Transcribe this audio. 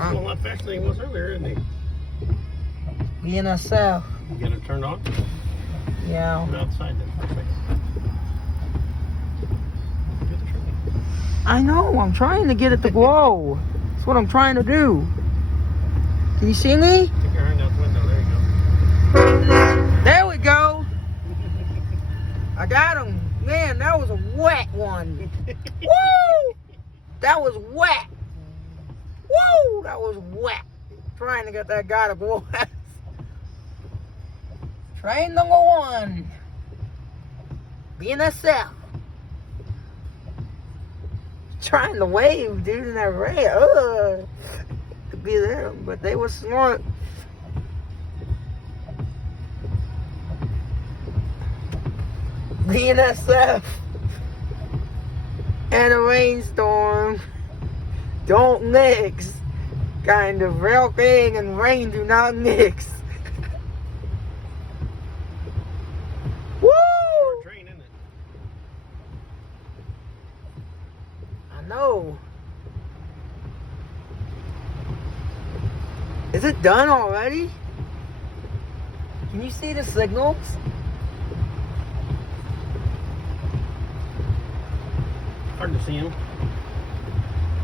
He's going a lot faster than he was earlier, isn't he? BNSF. You get it turned on? Yeah. Put it outside then. Perfect. Do the trimming. I know. I'm trying to get it to glow. That's what I'm trying to do. Can you see me? Stick your hand out the window. There you go. There we go. I got him. Man, that was a wet one. Woo! That was wet. Woo! That was wet. Trying to get that guy to blow. Train number 1. BNSF. Trying to wave, dude, in that rain. Ugh. To be there, but they were smart. BNSF. And a rainstorm. Don't mix. Kind of real thing and rain do not mix. Woo! Train, isn't it? I know. Is it done already? Can you see the signals? Hard to see him.